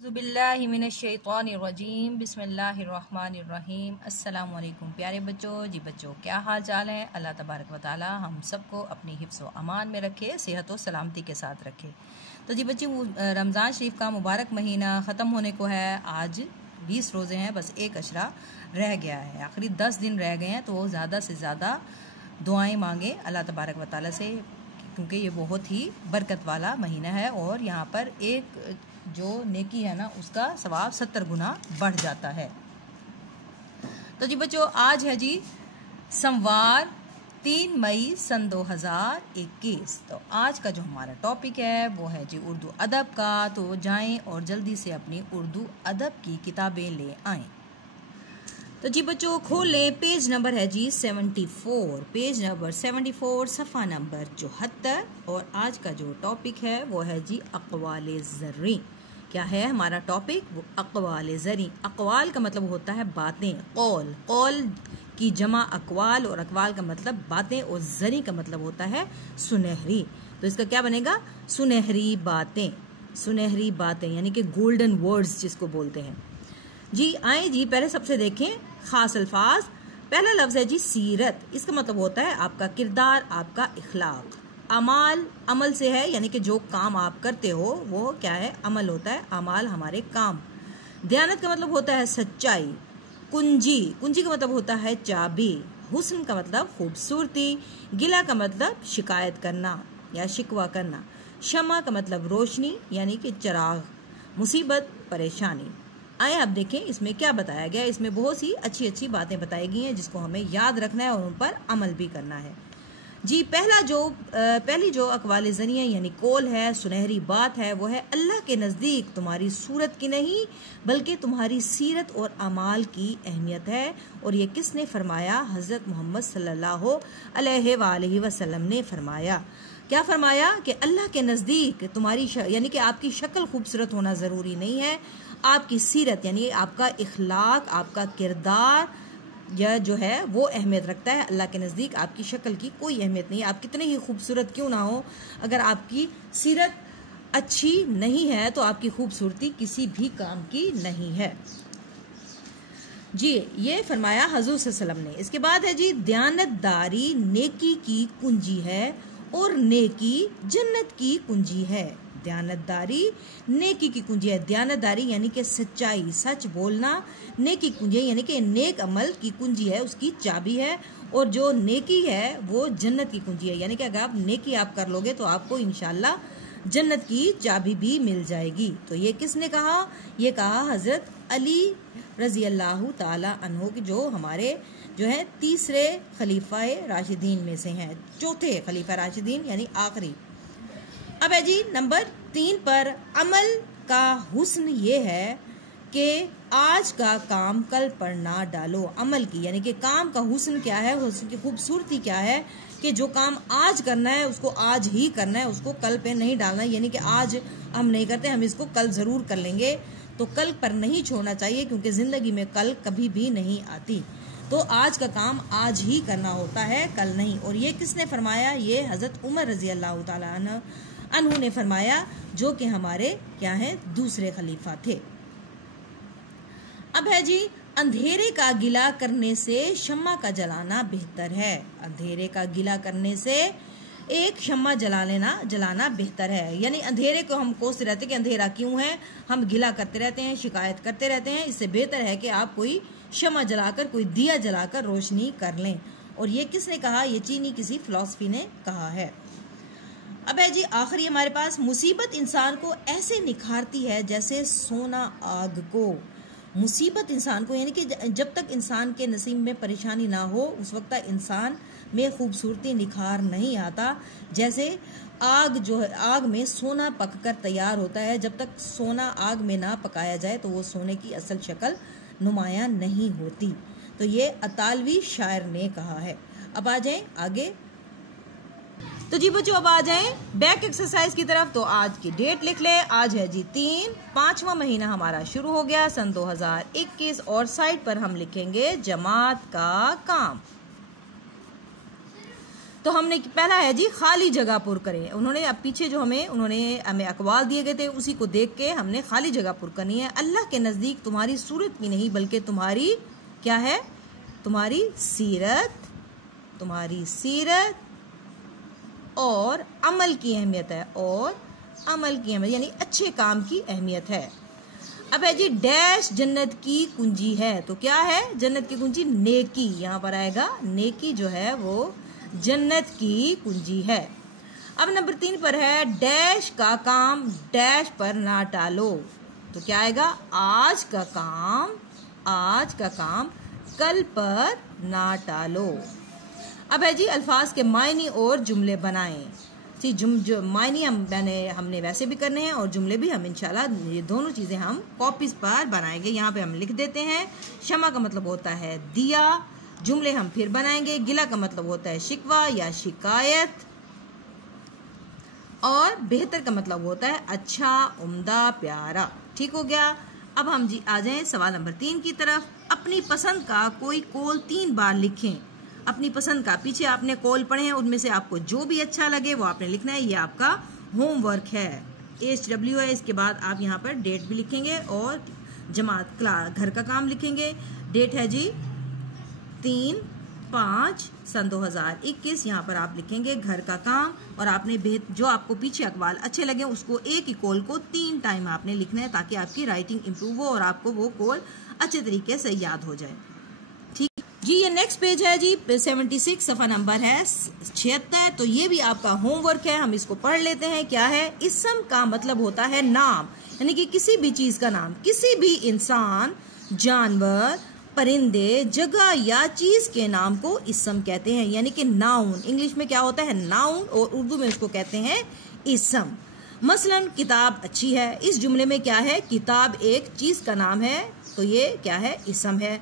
ज़ुबिल्लाहिमिनश्शैतानिर्रजीम बिस्मिल्लाहिर्रहमानिर्रहीम। अस्सलाम वालेकुम प्यारे बच्चों। जी बच्चों, क्या हाल चाल है? अल्लाह तबारक व तआला हम सबको अपनी हिफ्ज़ व अमान में रखे, सेहत व सलामती के साथ रखे। तो जी बच्चे, रमज़ान शरीफ का मुबारक महीना ख़त्म होने को है। आज 20 रोज़े हैं, बस एक अशरा रह गया है, आखिरी 10 दिन रह गए हैं। तो ज़्यादा से ज़्यादा दुआएँ मांगे अल्लाह तबारक व तआला से, क्योंकि ये बहुत ही बरकत वाला महीना है और यहाँ पर एक जो नेकी है ना, उसका सवाब 70 गुना बढ़ जाता है। तो जी बच्चों, आज है जी सोमवार 3 मई सन 2021। तो आज का जो हमारा टॉपिक है वो है जी उर्दू अदब का। तो जाएं और जल्दी से अपनी उर्दू अदब की किताबें ले आएं। तो जी बच्चों, खोल लें, पेज नंबर है जी 74, पेज नंबर 74, सफ़ा नंबर 74। और आज का जो टॉपिक है वो है जी अक़वाले ज़र्री। क्या है हमारा टॉपिक? वो अक़वाले ज़र्री। अक़वाल का मतलब होता है बातें, कौल, कौल की जमा अक़वाल, और अक़वाल का मतलब बातें, और ज़र्री का मतलब होता है सुनहरी। तो इसका क्या बनेगा? सुनहरी बातें, सुनहरी बातें, यानी कि गोल्डन वर्ड्स जिसको बोलते हैं। जी आए जी, पहले सबसे देखें खास अल्फाज। पहला लफ्ज़ है जी सीरत। इसका मतलब होता है आपका किरदार, आपका इखलाक। अमाल, अमल से है, यानी कि जो काम आप करते हो वो क्या है? अमल होता है। अमाल हमारे काम। दयानत का मतलब होता है सच्चाई। कुंजी, कुंजी का मतलब होता है चाबी। हुस्न का मतलब खूबसूरती। गिला का मतलब शिकायत करना या शिकवा करना। शमा का मतलब रोशनी, यानी कि चिराग। मुसीबत, परेशानी। आए अब देखें इसमें क्या बताया गया। इसमें बहुत सी अच्छी अच्छी बातें बताई गई हैं जिसको हमें याद रखना है और उन पर अमल भी करना है। जी पहली जो अक़वाले ज़र्री यानी कौल है, सुनहरी बात है, वो है अल्लाह के नज़दीक तुम्हारी सूरत की नहीं बल्कि तुम्हारी सीरत और अमाल की अहमियत है। और ये किसने फरमाया? हज़रत मोहम्मद सल्लल्लाहु अलैहि वसल्लम ने फरमाया। क्या फरमाया? कि अल्लाह के नज़दीक तुम्हारी यानी कि आपकी शक्ल खूबसूरत होना ज़रूरी नहीं है, आपकी सीरत यानी आपका इखलाक, आपका किरदार यह जो है वो अहमियत रखता है। अल्लाह के नज़दीक आपकी शक्ल की कोई अहमियत नहीं है। आप कितने ही खूबसूरत क्यों ना हो, अगर आपकी सीरत अच्छी नहीं है तो आपकी खूबसूरती किसी भी काम की नहीं है। जी ये फरमाया हजूर सल्लल्लाहु अलैहि वसल्लम ने। इसके बाद है जी दयानतदारी नेकी की कुंजी है और नेकी जन्नत की कुंजी है। दयानतदारी नेकी की कुंजी है। दयानतदारी यानी कि सच्चाई, सच बोलना। नेकी कुंजी यानी कि नेक अमल की कुंजी है, उसकी चाबी है। और जो नेकी है वो जन्नत की कुंजी है, यानी कि अगर आप नेकी आप कर लोगे तो आपको इंशाल्लाह जन्नत की चाबी भी मिल जाएगी। तो ये किसने कहा? ये कहा हजरत अली रजी अल्लाह ताला अन्हो की, जो हमारे जो है तीसरे खलीफा राशिदीन में से हैं, चौथे खलीफा राशिदीन यानी आखिरी। अब है जी नंबर 3 पर, अमल का हुस्न ये है कि आज का काम कल पर ना डालो। अमल की यानी कि काम का हुस्न क्या है, हुस्न की खूबसूरती क्या है कि जो काम आज करना है उसको आज ही करना है, उसको कल पे नहीं डालना है। यानी कि आज हम नहीं करते, हम इसको कल ज़रूर कर लेंगे, तो कल पर नहीं छोड़ना चाहिए, क्योंकि ज़िंदगी में कल कभी भी नहीं आती। तो आज का काम आज ही करना होता है, कल नहीं। और ये किसने फरमाया? ये हज़रत उमर रज़ी अल्लाह ताला अन्हु ने फरमाया, जो कि हमारे क्या हैं? दूसरे खलीफा थे। अब है जी अंधेरे का गिला करने से शम्मा का जलाना बेहतर है। अंधेरे का गिला करने से एक शम्मा जलाना बेहतर है। यानी अंधेरे को हम कोसते रहते कि अंधेरा क्यों है, हम गिला करते रहते हैं, शिकायत करते रहते हैं। इससे बेहतर है कि आप कोई शम्मा जलाकर, कोई दिया जलाकर रोशनी कर लें। और ये किसने कहा? ये चीनी किसी फिलॉसफी ने कहा है। अब है जी आखिरी हमारे पास, मुसीबत इंसान को ऐसे निखारती है जैसे सोना आग को। मुसीबत इंसान को यानी कि जब तक इंसान के नसीब में परेशानी ना हो उस वक्त तक इंसान में खूबसूरती निखार नहीं आता। जैसे आग जो है, आग में सोना पककर तैयार होता है, जब तक सोना आग में ना पकाया जाए तो वो सोने की असल शक्ल नुमायां नहीं होती। तो ये अतालवी शायर ने कहा है। अब आ जाएं आगे। तो जी बच्चों, अब आ जाएं बैक एक्सरसाइज की तरफ। तो आज की डेट लिख ले। आज है जी 5वां महीना हमारा शुरू हो गया सन 2021। और साइड पर हम लिखेंगे जमात का काम। तो हमने पहला है जी खाली जगह पुर करें। उन्होंने अब पीछे जो हमें अकवाल दिए गए थे उसी को देख के हमने खाली जगह पुर करनी है। अल्लाह के नज़दीक तुम्हारी सूरत की नहीं बल्कि तुम्हारी क्या है, तुम्हारी सीरत और अमल की अहमियत है, और अमल की अहमियत यानी अच्छे काम की अहमियत है। अब है जी डैश जन्नत की कुंजी है। तो क्या है जन्नत की कुंजी? नेकी। यहाँ पर आएगा नेकी जो है वो जन्नत की कुंजी है। अब नंबर 3 पर है डैश का काम डैश पर ना टालो। तो क्या आएगा? आज का काम कल पर ना टालो। अब है जी अल्फाज के मायने और जुमले बनाएं। जी जो मायने हमने वैसे भी करने हैं और जुमले भी हम इंशाल्लाह ये दोनों चीजें हम कॉपीज पर बनाएंगे। यहाँ पे हम लिख देते हैं शमा का मतलब होता है दिया। जुमले हम फिर बनाएंगे। गिला का मतलब होता है शिकवा या शिकायत, और बेहतर का मतलब होता है अच्छा, उम्दा, प्यारा। ठीक हो गया। अब हम जी आ जाएं सवाल नंबर 3 की तरफ। अपनी पसंद का कोई कौल 3 बार लिखें। अपनी पसंद का, पीछे आपने कौल पढ़े हैं, उनमें से आपको जो भी अच्छा लगे वो आपने लिखना है। ये आपका होमवर्क है। HW है, इसके बाद आप यहाँ पर डेट भी लिखेंगे और जमात घर का काम लिखेंगे। डेट है जी 3/5/2021। यहाँ पर आप लिखेंगे घर का काम, और आपने जो आपको पीछे अकवाल अच्छे लगे उसको एक ही कॉल को 3 टाइम आपने लिखना है ताकि आपकी राइटिंग इंप्रूव हो और आपको वो कॉल अच्छे तरीके से याद हो जाए। ठीक जी। ये नेक्स्ट पेज है जी 76, सफ़ा नंबर है 76। तो ये भी आपका होमवर्क है, हम इसको पढ़ लेते हैं। क्या है? इस्म का मतलब होता है नाम, यानी कि किसी भी चीज का नाम। किसी भी इंसान, जानवर, परिंदे, जगह या चीज के नाम को इस्म कहते हैं, यानी कि नाउन। इंग्लिश में क्या होता है? नाउन, और उर्दू में उसको कहते हैं इस्म। मसलन किताब अच्छी है, इस जुमले में क्या है? किताब एक चीज का नाम है, तो ये क्या है? इस्म है।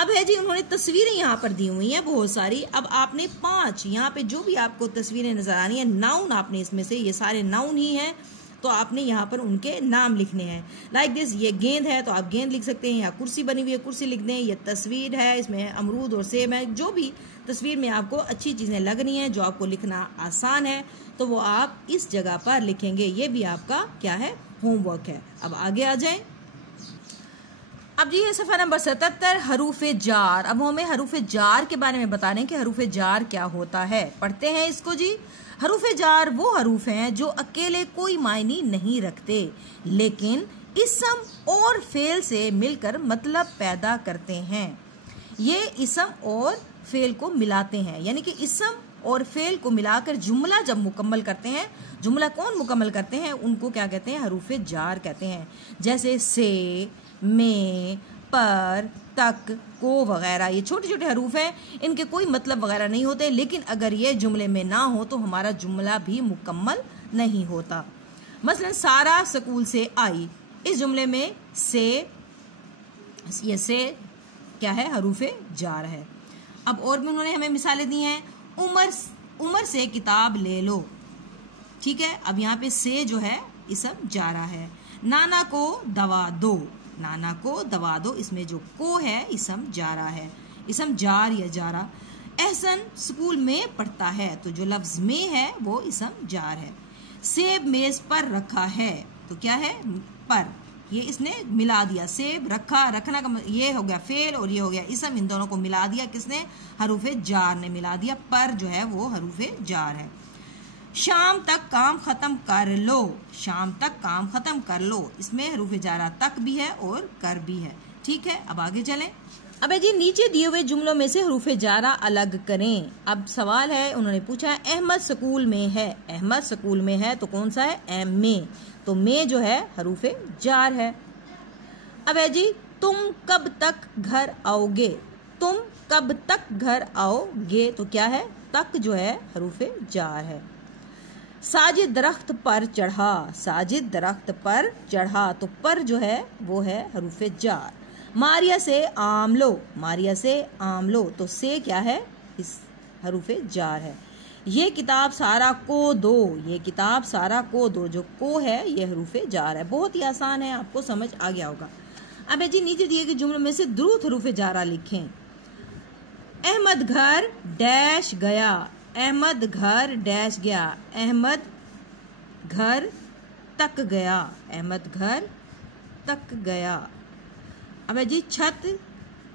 अब है जी उन्होंने तस्वीरें यहाँ पर दी हुई हैं बहुत सारी। अब आपने 5 यहाँ पे जो भी आपको तस्वीरें नजर आ रही हैं नाउन, आपने इसमें से ये सारे नाउन ही हैं, तो आपने यहाँ पर उनके नाम लिखने हैं। लाइक दिस, ये गेंद है तो आप गेंद लिख सकते हैं, या कुर्सी बनी हुई है कुर्सी लिख दें। ये तस्वीर है, इसमें अमरूद और सेब है। जो भी तस्वीर में आपको अच्छी चीज़ें लग रही हैं, जो आपको लिखना आसान है, तो वो आप इस जगह पर लिखेंगे। ये भी आपका क्या है? होमवर्क है। अब आगे आ जाएं। अब जी है सफ़ा नंबर 77 हरूफ जार। अब हमें हरूफ जार के बारे में बता रहे हैं कि हरूफ जार क्या होता है। पढ़ते हैं इसको जी। हरूफ जार वो हरूफ हैं जो अकेले कोई मायने नहीं रखते, लेकिन इस्म और फेल से मिलकर मतलब पैदा करते हैं। ये इस्म और फेल को मिलाते हैं, यानी कि इस्म और फेल को मिलाकर जुमला जब मुकम्मल करते हैं, जुमला कौन मुकम्मल करते हैं? उनको क्या कहते हैं? हरूफ जार कहते हैं। जैसे से, में, पर, तक, को वगैरह। ये छोटे छोटे हरूफ हैं, इनके कोई मतलब वगैरह नहीं होते, लेकिन अगर ये जुमले में ना हो तो हमारा जुमला भी मुकम्मल नहीं होता। मसलन सारा स्कूल से आई, इस जुमले में से, ये से क्या है? हरूफ जार है। अब और भी उन्होंने हमें मिसालें दी हैं। उमर से किताब ले लो। ठीक है। अब यहाँ पे से जो है इसम जारा है। नाना को दवा दो, नाना को दवा दो, इसमें जो को है इसम जारा है, इसम जार या जारा। एहसन स्कूल में पढ़ता है, तो जो लफ्ज में है वो इसम जार है। सेब मेज पर रखा है, तो क्या है? पर, ये इसने मिला दिया। सेब रखा, रखना का ये हो गया फेल और ये हो गया इसम, इन दोनों को मिला दिया किसने? हरूफ जार ने मिला दिया। पर जो है वो हरूफ जार है। शाम तक काम खत्म कर लो, शाम तक काम खत्म कर लो, इसमें हरूफ जारा तक भी है और कर भी है। ठीक है। अब आगे चलें। अब जी नीचे दिए हुए जुमलों में से हरूफ जारा अलग करें। अब सवाल है, उन्होंने पूछा है अहमद स्कूल में है। अहमद स्कूल में है तो कौन सा है? एम में, तो में जो है हरूफ जार है। अब है जी तुम कब तक घर आओगे, तुम कब तक घर आओगे, तो क्या है? तक जो है हरूफ जार है। साजिद दरख्त पर चढ़ा, साजिद दरख्त पर चढ़ा, तो पर जो है वो है हरूफ जार। मारिया से आम लो, मारिया से आम लो, तो से क्या है? इस हरूफ जार है। ये किताब सारा को दो, ये किताब सारा को दो, जो को है ये हरूफ जार है। बहुत ही आसान है, आपको समझ आ गया होगा। अब जी नीचे दिए गए जुमलों में से दुरूद हरूफ जारा लिखें। अहमद घर डैश गया, अहमद घर डैश गया, अहमद घर तक गया, अहमद घर तक गया। अब है जी छत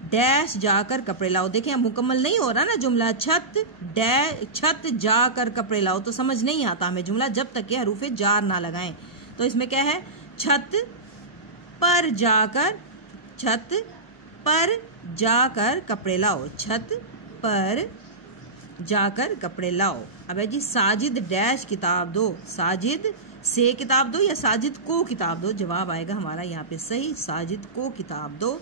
डैश जाकर कपड़े लाओ। देखें अब मुकम्मल नहीं हो रहा ना जुमला, छत जाकर कपड़े लाओ तो समझ नहीं आता हमें जुमला जब तक ये हरूफे जार ना लगाएं। तो इसमें क्या है, छत पर जाकर कपड़े लाओ, छत पर जाकर कपड़े लाओ। अब है जी साजिद डैश किताब दो, साजिद से किताब दो या साजिद को किताब दो, जवाब आएगा हमारा यहाँ पे सही, साजिद को किताब दो।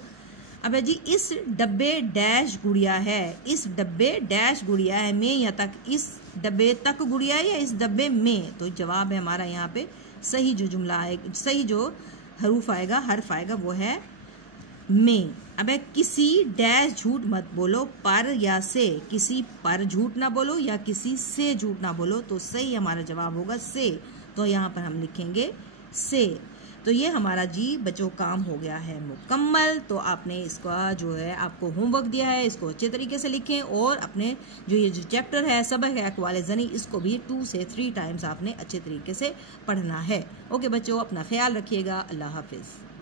अब है जी इस डब्बे डैश गुड़िया है, इस डब्बे डैश गुड़िया है, में या तक, इस डब्बे तक गुड़िया है या इस डब्बे में, तो जवाब है हमारा यहाँ पे सही जो जुमला आएगा, सही जो हरूफ आएगा, हर्फ आएगा वो है में। अब है किसी डैश झूठ मत बोलो, पर या से, किसी पर झूठ ना बोलो या किसी से झूठ ना बोलो, तो सही हमारा जवाब होगा से, तो यहाँ पर हम लिखेंगे से। तो ये हमारा जी बच्चों काम हो गया है मुकम्मल। तो आपने इसका जो है आपको होमवर्क दिया है, इसको अच्छे तरीके से लिखें और अपने जो ये जो चैप्टर है सबक है अक़वाल ज़नी, इसको भी 2 से 3 टाइम्स आपने अच्छे तरीके से पढ़ना है। ओके बच्चों, अपना ख्याल रखिएगा। अल्लाह हाफिज़।